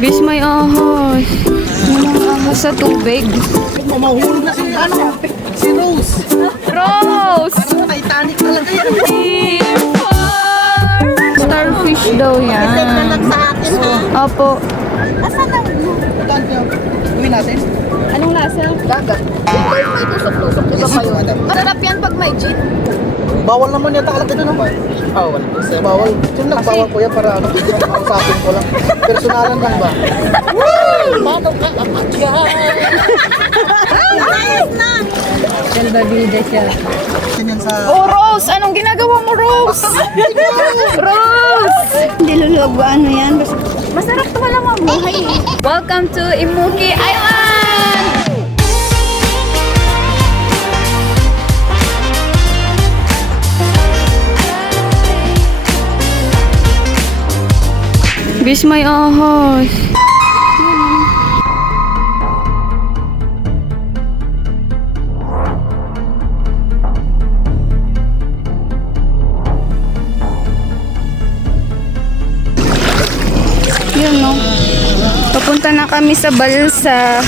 Bis, may ahas. May mga ahas sa tubig. Mahulog na si Rose. Rose! Parang Titanic talaga yan. Starfish daw yan. Sa akin ha. Opo. Asan na? Gawin natin. Anong lasa? Dagat. May tusok-tusok. Di ba kayo? Madam. Masarap yan pag may gin. Bawal naman yata kalagay doon. Bawal. Bawal. Sino nagbawal ko yan para ano? Usapin ko lang. Personalan lang ba? Paano ka kapatyan? Ayos na! Salbabida siya. Yan sa... Oh, Rose! Anong ginagawa mo, Rose? Rose! Hindi luluwag ba ano yan? Masarap to walang mabuhay. Welcome to Imuki Island! Bis, may ahas. Yun, no? Papunta na kami sa balsa.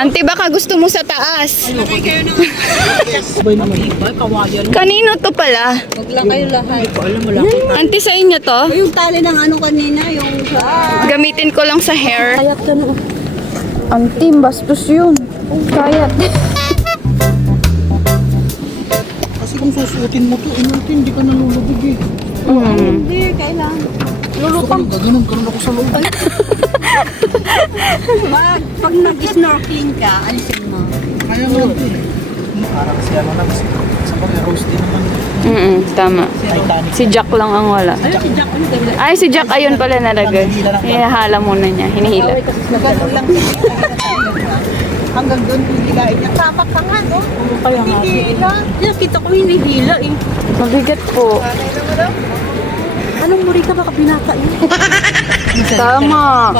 Auntie, baka gusto mo sa taas? Sabay naman. Kanino to pala? Huwag lang kayo lahat. Auntie, sa inyo to? Yung tali ng ano kanina, yung... Gamitin ko lang sa hair. Kayat ka na. Auntie, bastos yun. Kayat. Kasi kung susuotin mo to, hindi ka nalulubog eh. Hindi, kailangan. Lulupang. Ganun ako sa loob. Pag nag-snorkeling ka, alisin mo. Kaya nga ito eh. Parang kasi ano na, kasi sa mga Rose din naman. Tama. Titanic. Si Jack lang ang wala. Ayun, si Jack. Ay, si Jack ayun pala nalagay. Hinahala muna niya. Hinihila. Ganun lang. Hanggang doon hinihilain niya. Tapak ka nga, no? Kaya nga. Hinihila. Kita ko hinihila eh. Mabigat po. Anong muri ka baka binata yun? Tama.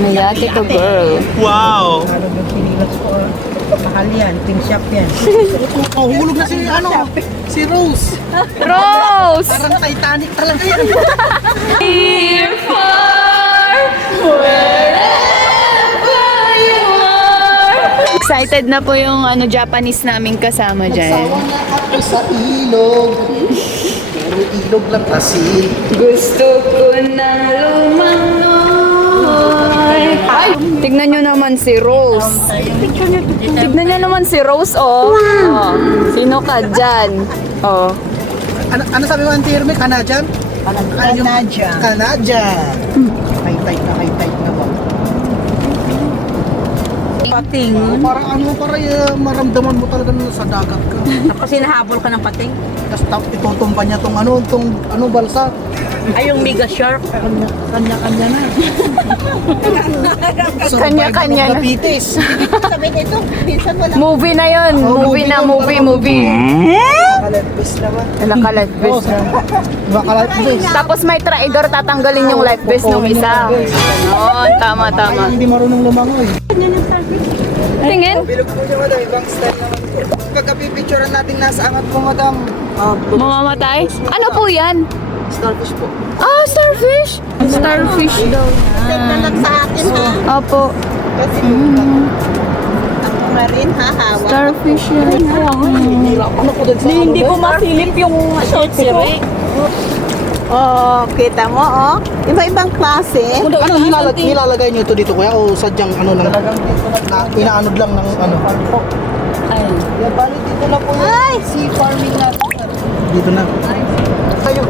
Mayate ka, girl. Wow! Mahal yan, pin shop yan. Mahulog na si Rose. Rose! Parang Titanic talaga yan. Here for wherever you are. Excited na po yung Japanese naming kasama dyan. Sawa na ako sa ilog. Pero ilog lang kasi. Gusto ko na lumangoy. Ay, tignan nyo naman si Rose. Tignan nyo naman si Rose, oh. Oh. Sino ka dyan? Oh. Ano sabi mo, Auntie Irme? Canadian? Canadian. Canadian. High-tide na ba? Pating. Parang maramdaman mo talaga na sa dagat ka. Tapos hinahabol ka ng pating. Tapos itutumpa niya tong balsa. Ay, yung mega shark. Kanya-kanya na. Kanya-kanya na. Kapitis. Sabi nito, minsan wala. Movie na yun. Movie. Nakaletbis naman. Naka-life vest na. Nakaletbis. Tapos may traidor, tatanggalin yung life vest ng isa. Ganon, tama. Hindi marunong lumangoy. Tingin. Bilog po siya, madam. Ibang style naman po. Pagka-pipicturean natin nasa angat po, madam. Mamamatay? Ano po yan? Starfish po. Ah, starfish? Starfish daw Tignan sa akin ha. Opo. Kasi ako na rin hahawa. Starfish yan. Ano po doon sa Hindi ko masilip yung shorts ko. Oh, kita mo oh. Iba-ibang klase. Ano nilalagay niyo to dito kuya o sadyang lang inaanod lang ng Ay. Yeah, bali dito na po. Ay! Sea farming natin. Dito na. Kayo.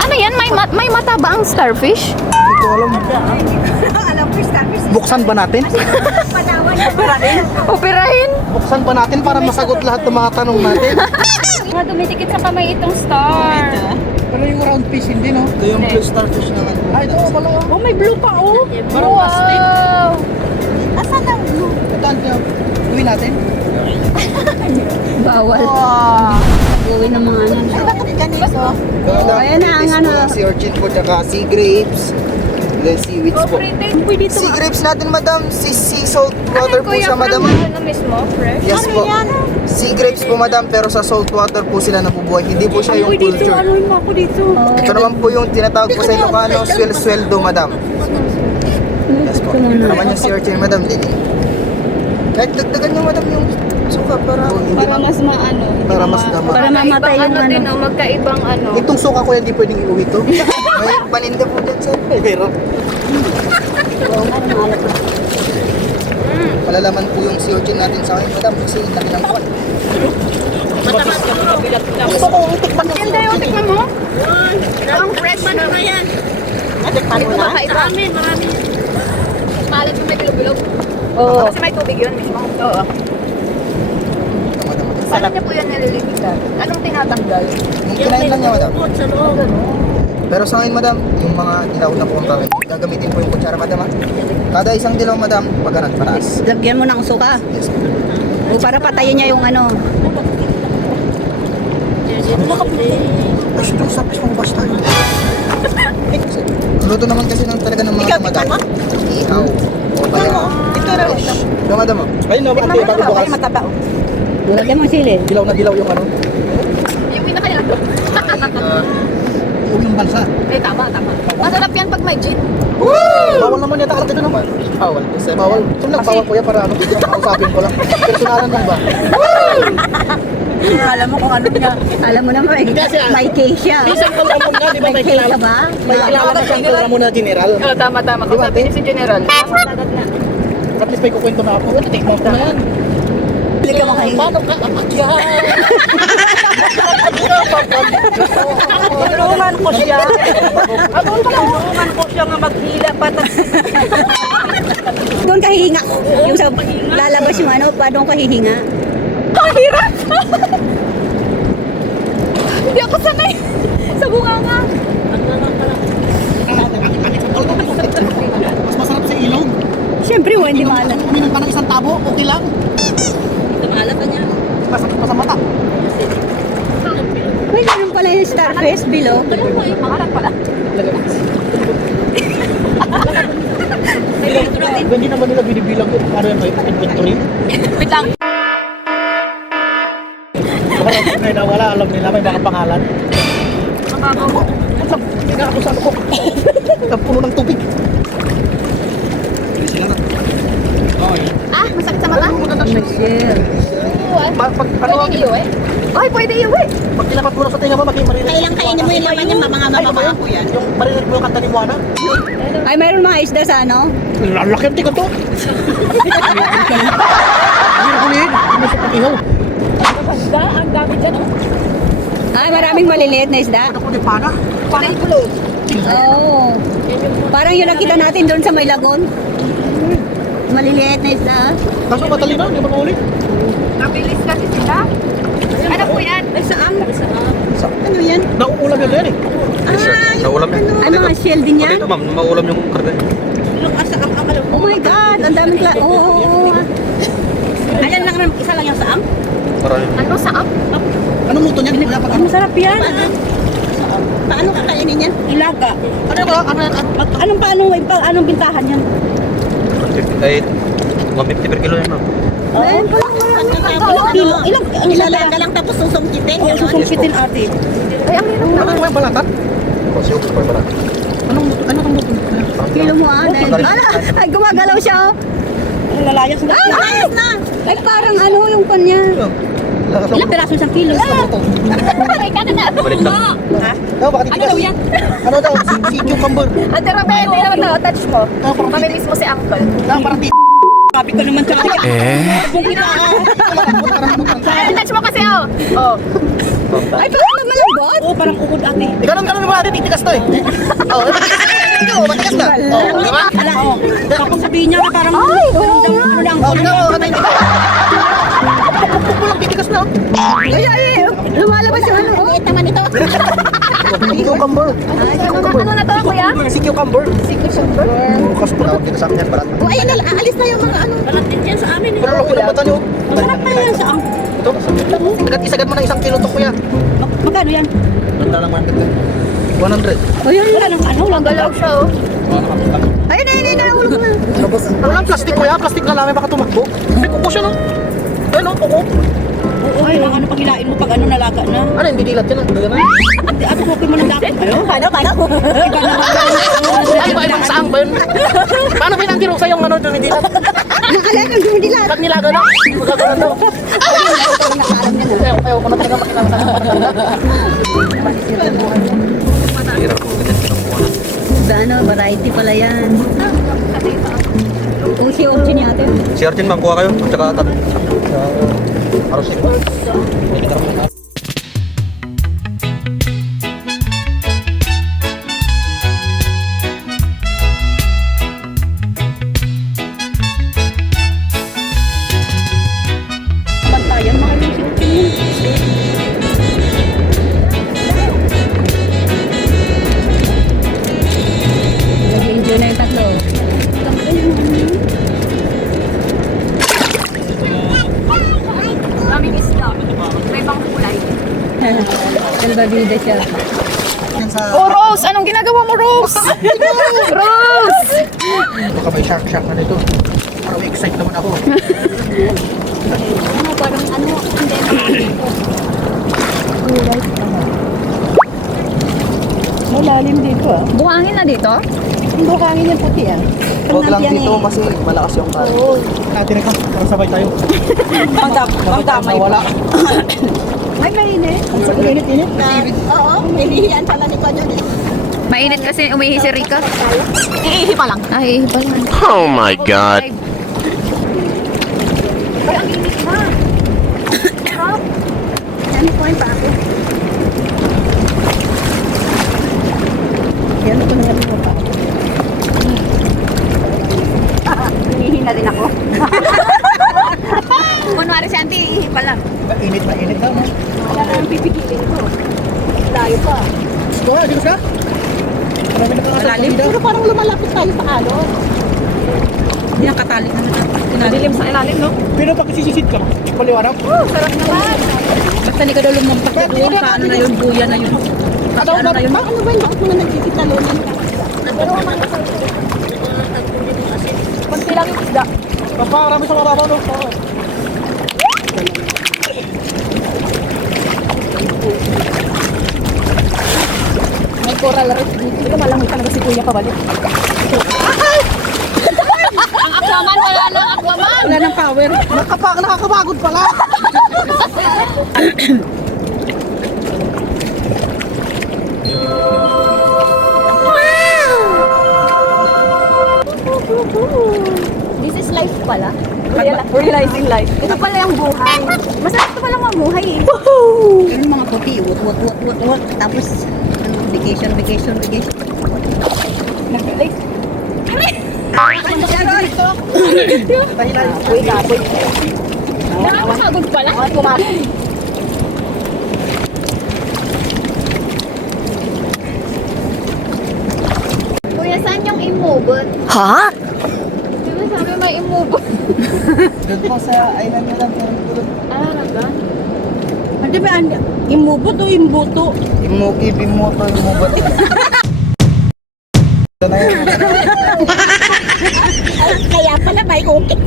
Ano yan? May mata ba ang starfish? Hindi ko alam. Alam ko, starfish. Buksan ba natin? Panawan yung parating. Operahin? Buksan ba natin para masagot lahat ng mga tanong natin? Mga dumitikit sa kamay itong star. Pero yung round fish hindi no? Ito yung blue starfish naman. Ay, ito pala. Oh, may blue pa oh. Parang plastic. Wow. Asan ang blue? Ito, gawin natin. Bawal. Wow. Uwi ng mga ano. Ay, bakit ganito? Ayan na ang ano. Sea urchin po, tsaka sea grapes. Then seaweeds po. Pwede Sea grapes natin, madam. Sea salt water po siya, madam. Ano mismo? Fresh? Yes Ano po. yan? Sea grapes po madam, pero sa salt water po sila nabubuhay. Hindi po siya yung culture. mo ako dito. Ito naman po yung tinatawag po sa Ilocano, sweldo madam. Yes po. Ito naman yung sea urchin madam. Kahit dagdagan nyo madam yung suka para Para mas maano. para mas dama. Para mamatay yung ano. din, magkaibang ano. Itong suka ko yan, di pwedeng iuwi to. May paninda po dyan sir. Pero malalaman po yung sea urchin natin sa akin madam kasi laki ng buwan. Gusto ko tikman yung sea urchin. Tikman mo? Ang fresh na. Tikman mo na. Marami. Malat yung may bilog-bilog. Oo. Kasi may tubig yun mismo. Oo. Saan niya po yan nililipitan? Anong tinatanggal? Yung kinain lang niya madam. Pero sa akin madam, yung mga dilaw na po ang bakit. Gagamitin po yung kutsara madam ha. Kada isang dilaw madam, pagkanat pataas. Lagyan mo ng suka. Yes. O para patayin niya yung ano. Ay, ito sabi sa mga basta. Luto naman kasi ng talaga ng mga Ikaw, madam. tikman mo? Ihaw. O kaya. Ito raw. Ito madam o. Ayun na, Tikman mo na raw. Ay, matatao. Lagyan mo sili. Dilaw na dilaw yung ano. Yung pinakailan ko. Yung balsa. Tama. Masarap yan pag may gin. Bawal naman yata kalak ito naman. Bawal. Kasi bawal. Siyempre nagbawal ko yan para ano, makausapin ko lang. Personalan lang ba? Alam mo kung ano niya. Alam mo naman, may case siya. Isang Ramon na, di ba May case ka ba? May kilala na siyang Ramon na general. Oo, tama. Kung sabi niya si General. At least may kukwento na ako. Tikman ko na yan. Bili ka mo kayo. Paano ka akyat? Tulungan ko siya. Tulungan ko siya nga maghila pa. Doon ka hihinga. Yung sa lalabas yung ano, pa doon ka hihinga. Kahirap! Hindi ako sanay. Sa bunganga. Mas masarap sa ilog. Siyempre, hindi maalat. Uminom pa ng isang tabo, okay lang. Maalat na niya. Masakit pa sa mata. May ganun pala yung starfish below. Pangalan pala. Hindi naman nila binibilang yun. Ano yan ba? Inventory? Wait lang. May nawala, alam nila, may mga pangalan. Hindi nga ako sa ano ko. Ang puno ng tubig. Sila na. Okay. Masakit sa mata? Maganda siya. Ano ang iuwi? Ay, pwede iuwi. pag tinapat mo na sa tinga mo, maging marinig. Kailang kainin mo yung laman niya, mga mamamama ko yan. Yung marinig mo yung kanta ni Moana. Ay, mayroon mga isda sa ano? Lalaki ang tikan to. Hindi na kulihin. Hindi sa pag-ihaw. Ang dami dyan. Ay, maraming maliliit na isda. Ako di pana. Panay pulo. Oo. Parang yung nakita natin doon sa may lagon. Maliliit na isda. Kaso matalino, hindi mo ulit. Mabilis kasi sila. Ano po yan? Ay, saan? Ano yan? Nauulam yun yan eh. Nauulam yan. Ay, mga shell din yan? Ito ma'am, mauulam yung karga. Oh my God, ang daming oo. Ayan lang, isa lang yung saang? Marami. Ano sa up? Anong luto niyan? Wala pa Ang masarap yan. Paano kakainin yan? Ilaga. Ano ba? Anong bintahan yan? 150 per kilo yan ma'am. Ayun pa lang Ilalaga lang tapos susungkitin. Susungkitin ate. Ay, ang hirap Ano ba yung balatan? Kasi yung super barat. Anong luto? Ano itong luto? Kilo mo ay gumagalaw siya oh. Lalayas na. Lalayas na. Ay parang ano yung kanya. Ilang peraso isang kilo? Aray ka na. Balik lang. Baka titigas. Ano daw yan? Ano daw? Si cucumber. Ate Rabe, hindi naman na touch mo. Mamilis mo si Uncle. Parang Sabi ko naman talaga. Touch mo kasi oh. Oh. Ay parang malambot. Oh parang ukod ate. Ganun mo natin, titigas to eh. Oo, ikaw, matigas na. Oo, di ba? Tapos sabihin niya na parang Ay, ano lang. Oo, ikaw, titigas. Pupuk mo lang, titigas na. Ay, lumalabas yung ano. Ang naman ito. Si cucumber. Ano na to, kuya? Si cucumber. Si Cucumber. Bukas po. Tawag dito sa akin yan, barat. O ayan, aalis na yung mga ano. Balat din yan sa amin. Pero laki ng mata niyo. Masarap pa yan sa ang. Ito, isagad mo ng 1 kilo to kuya. Magkano yan? Banda lang man kita. 100. O yun, wala nang ano. Walang Galaw siya oh. Ayun, nahulog mo na. Walang plastic kuya, plastic na lang, baka tumakbo. May kuko siya no? Ayun no, kuko. Oo, yun ang ano pag hilain mo pag ano nalaga na. Ano, hindi dilat yan. Gagana. At huwag mo ng lakad kayo. Paano? Iba naman. Ay, ibang saan ba yun? Paano pinantiro sa yung ano, dumidilat? Nakala kang dumidilat. Pag nilaga na, magagana daw. Ayaw ko na talaga makita sa Hirap po ganyan kinukuha. Ano, variety pala yan. Usi-usi niya ate. Si Arjun, ma'am, kuha kayo. At saka Arosin. Bantayan, mga usi-usi. Nag-enjoy na yung tatlo. Daming isda. May bang kulay. Salbabida siya. Oh, Rose! Anong ginagawa mo, Rose? Rose! Baka may shock na nito. Parang excite naman ako. Ano, parang ano, hindi malalim dito ah. Buhangin na dito? Ang bukangin yung puti ah. Huwag lang dito kasi malakas yung karo. Oo. Natin ito, para sabay tayo. Magdamay pa. Wala. Ay, mainit. Ang sa init-init na. Oo, may lihian pala ni Panyo. Mainit kasi umihi si Rika. Iihi pa lang. Ay, iihi pa lang. Oh my god. Ay, ang init na. Ano po yung pa ako? Yan po nga po pa ako. Hinihi na din ako. Kunwari si Auntie, iihi pa lang. Init na no? Wala na yung pipigilin ko. Layo pa. Gusto ka, dito ka? Marami na pangasal. Pero parang lumalapit tayo sa alon. Hindi ang katali na Madilim sa ilalim, no? Pero pag sisisid ka, paliwanag. Sarap naman. Basta hindi ka daw lumampak na doon. Paano na yun? Buya na yun. Ano na yun? Ano ba yung bakit mo na nagkikitalonan ka? Pero ang mga Kunti lang yung isda. Marami sa mababaw, no? May coral reef dito. Hindi ka malangoy talaga si Kuya pabalik. Ang Aquaman, wala na Aquaman. wala ng power. Nakakapagod pala. This is life pala. Realizing life. Ito pala yung buhay. Masarap ito pala mamuhay eh. Yung mga puti, wut. Tapos, ano, vacation. Nag-relate. Nakakapagod pala. Kuya, saan yung imubot? Huh? Di ba sabi may imubot? Doon po sa island nila. Ah, naga? Ano ba, imubot o imbuto? Ibimoto, imubat. Ito na yun. Kaya pala may cookie.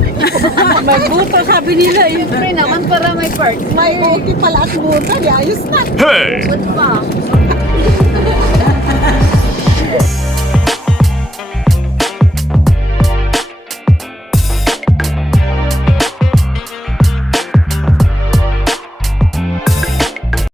May buto, sabi nila eh. Siyempre naman para may part. May cookie pala at buto, ayos na. Hey! Imubot pa.